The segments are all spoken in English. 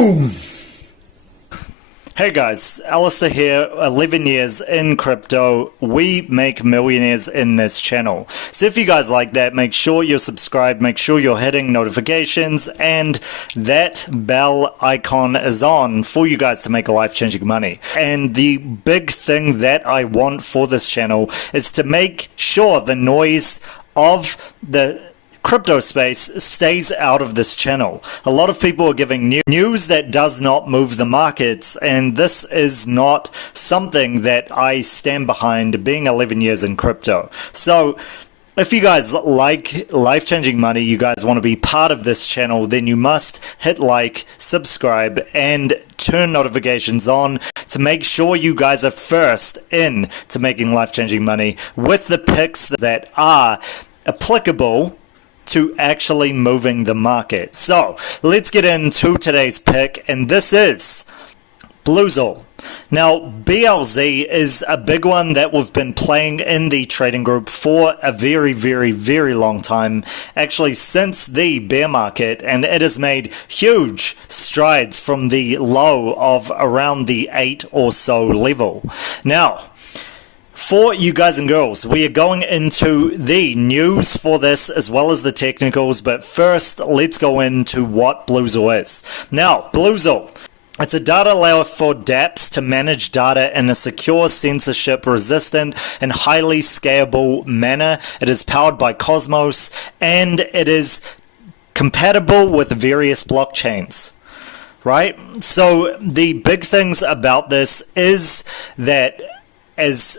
Boom! Hey guys, Alistar here, 11 years in crypto. We make millionaires in this channel. So if you guys like that, make sure you're subscribed, make sure you're hitting notifications, and that bell icon is on for you guys to make life-changing money. And the big thing that I want for this channel is to make sure the noise of the crypto space stays out of this channel. A lot of people are giving news that does not move the markets, and this is not something that I stand behind, being 11 years in crypto. So if you guys like life-changing money, you guys want to be part of this channel, then you must hit like, subscribe, and turn notifications on to make sure you guys are first in to making life-changing money with the picks that are applicable to actually moving the market. So let's get into today's pick, and this is BLUZELLE. Now, BLZ is a big one that we've been playing in the trading group for a very long time, actually since the bear market, and it has made huge strides from the low of around the 8 or so level. Now, for you guys and girls, we are going into the news for this as well as the technicals, but first let's go into what BLUZELLE is. Now, BLUZELLE, it's a data layer for dApps to manage data in a secure, censorship resistant and highly scalable manner. It is powered by Cosmos and it is compatible with various blockchains. Right? So the big things about this is that as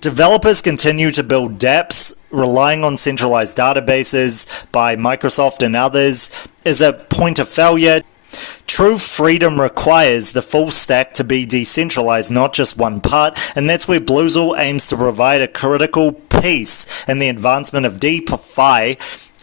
developers continue to build dApps relying on centralized databases by Microsoft and others is a point of failure. True freedom requires the full stack to be decentralized, not just one part, and that's where BLUZELLE aims to provide a critical piece in the advancement of DeFi,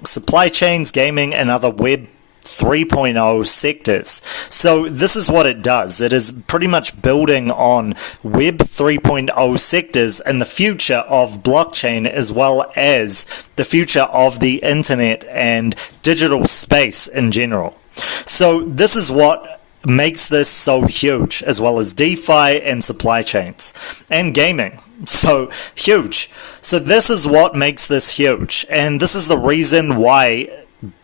supply chains, gaming, and other Web 3.0 sectors. So this is what it does. It is pretty much building on Web 3.0 sectors and the future of blockchain, as well as the future of the internet and digital space in general. So this is what makes this so huge, as well as DeFi and supply chains and gaming. So huge. So this is what makes this huge, and this is the reason why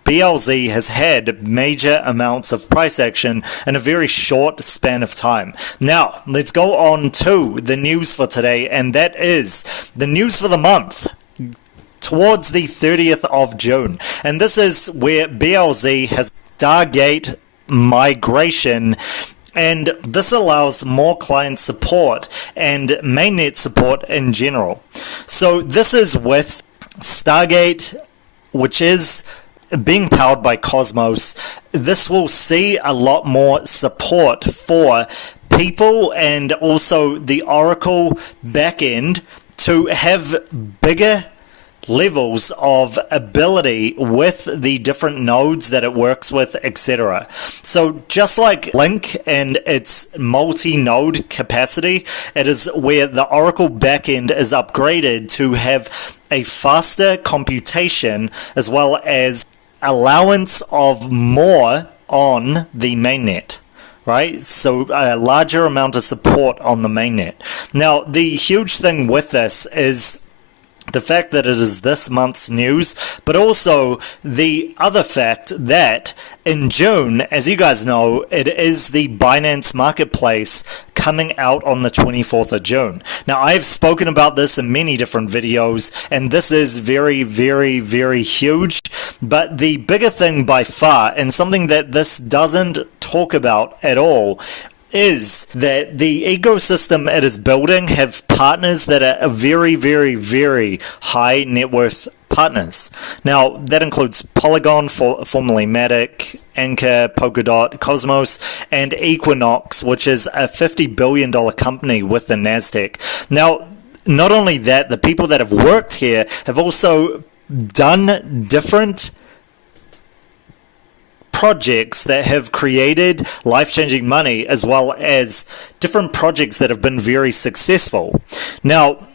BLZ has had major amounts of price action in a very short span of time. Now, let's go on to the news for today, and that is the news for the month towards the 30th of June. And this is where BLZ has Stargate migration, and this allows more client support and mainnet support in general. So this is with Stargate, which is being powered by Cosmos. This will see a lot more support for people and also the Oracle backend to have bigger levels of ability with the different nodes that it works with, etc. So just like Link and its multi-node capacity, it is where the Oracle backend is upgraded to have a faster computation as well as allowance of more on the mainnet. Right? So a larger amount of support on the mainnet. Now, the huge thing with this is the fact that it is this month's news, but also the other fact that in June, as you guys know, it is the Binance marketplace coming out on the 24th of June. Now, I've spoken about this in many different videos, and this is very huge, but the bigger thing by far, and something that this doesn't talk about at all, is that the ecosystem it is building have partners that are very high net worth partners. Now, that includes Polygon, formerly Matic, Anchor, Polkadot, Cosmos, and Equinox, which is a $50 billion company with the NASDAQ. Now, not only that, the people that have worked here have also done different projects that have created life-changing money, as well as different projects that have been very successful. Now,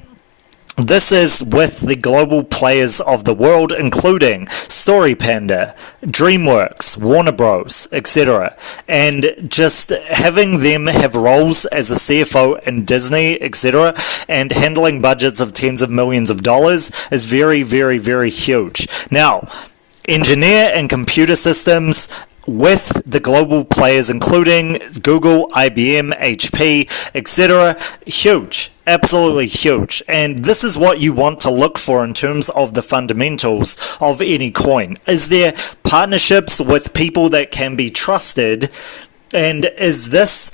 This is with the global players of the world, including Story Panda, DreamWorks, Warner Bros, etc. And just having them have roles as a CFO in Disney, etc., and handling budgets of tens of millions of dollars is very, very, very huge. Now, engineer and computer systems with the global players, including Google, IBM, HP, etc. Huge. Absolutely huge. And this is what you want to look for in terms of the fundamentals of any coin. Is there partnerships with people that can be trusted? And is this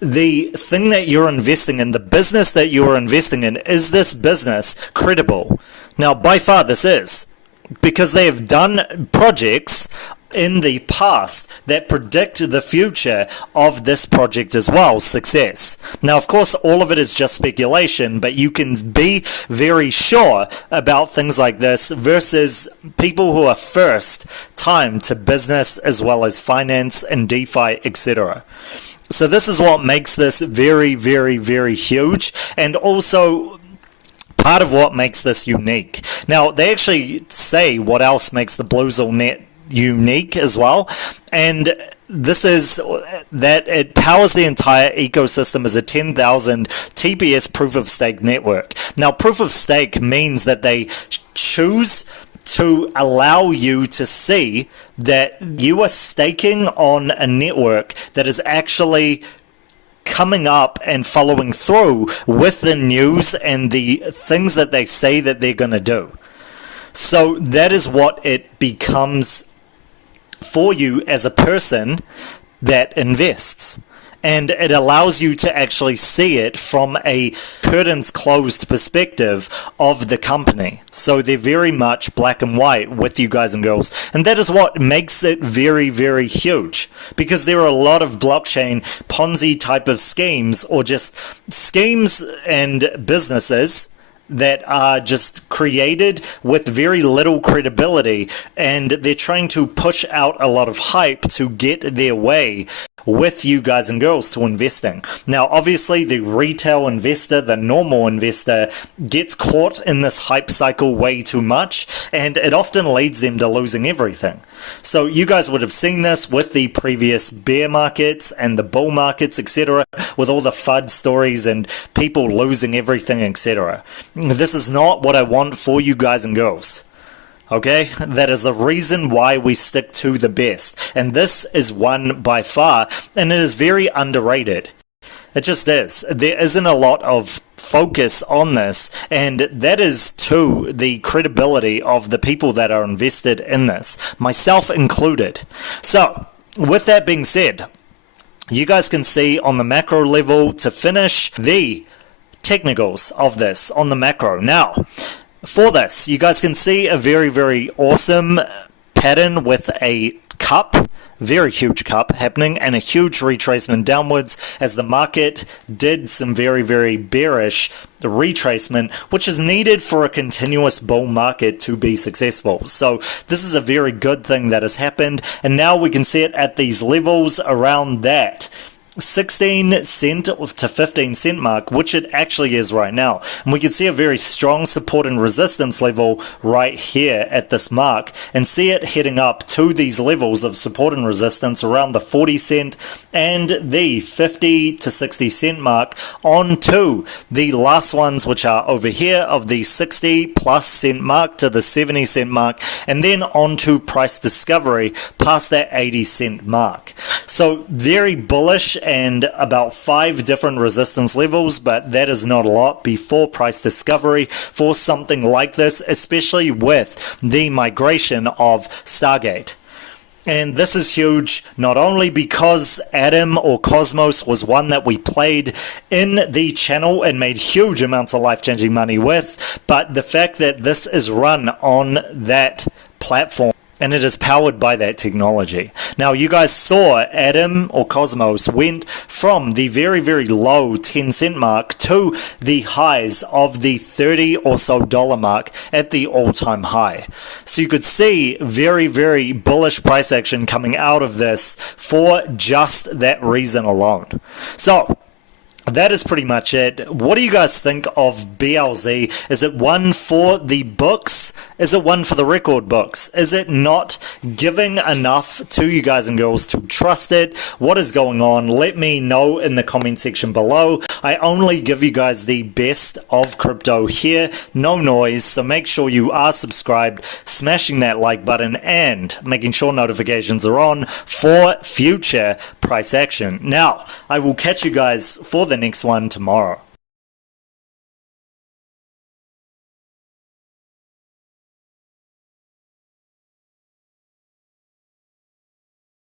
the thing that you're investing in, the business that you're investing in, is this business credible? Now, by far this is, because they have done projects in the past that predict the future of this project as well, success. Now, of course, all of it is just speculation, but you can be very sure about things like this versus people who are first time to business as well as finance and DeFi, etc. So this is what makes this very, very, very huge, and also part of what makes this unique. Now, they actually say what else makes the BLUZELLE net unique as well, and this is that it powers the entire ecosystem as a 10,000 TPS proof of stake network. Now, proof of stake means that they choose to allow you to see that you are staking on a network that is actually coming up and following through with the news and the things that they say that they're going to do. So that is what it becomes for you as a person that invests. And it allows you to actually see it from a curtains closed perspective of the company. So they're very much black and white with you guys and girls. And that is what makes it very, very huge. Because there are a lot of blockchain Ponzi type of schemes, or just schemes and businesses that are just created with very little credibility, and they're trying to push out a lot of hype to get their way with you guys and girls to investing. Now, obviously, the retail investor, the normal investor, gets caught in this hype cycle way too much, and it often leads them to losing everything. So you guys would have seen this with the previous bear markets and the bull markets, etc., with all the FUD stories and people losing everything, etc. This is not what I want for you guys and girls. Okay, that is the reason why we stick to the best. And this is one by far, and it is very underrated. It just is. There isn't a lot of focus on this, and that is to the credibility of the people that are invested in this, myself included. So, with that being said, you guys can see on the macro level to finish the technicals of this on the macro. Now, for this, you guys can see a very, very awesome pattern with a cup, very huge cup happening, and a huge retracement downwards as the market did some very, very bearish retracement, which is needed for a continuous bull market to be successful. So this is a very good thing that has happened, and now we can see it at these levels around that 16 cent to 15 cent mark, which it actually is right now. And we can see a very strong support and resistance level right here at this mark, and see it heading up to these levels of support and resistance around the 40 cent and the 50 to 60 cent mark, on to the last ones, which are over here of the 60 plus cent mark to the 70 cent mark, and then on to price discovery past that 80 cent mark. So very bullish, and about 5 different resistance levels, but that is not a lot before price discovery for something like this, especially with the migration of Stargate. And this is huge, not only because Atom or Cosmos was one that we played in the channel and made huge amounts of life-changing money with, but the fact that this is run on that platform, and it is powered by that technology. Now, you guys saw Atom or Cosmos went from the very, very low 10 cent mark to the highs of the $30 or so mark at the all-time high. So you could see very, very bullish price action coming out of this for just that reason alone. So that is pretty much it. What do you guys think of BLZ? Is it one for the books? Is it one for the record books? Is it not giving enough to you guys and girls to trust it? What is going on? Let me know in the comment section below. I only give you guys the best of crypto here, no noise, so make sure you are subscribed, smashing that like button, and making sure notifications are on for future price action. Now, I will catch you guys for the next one tomorrow.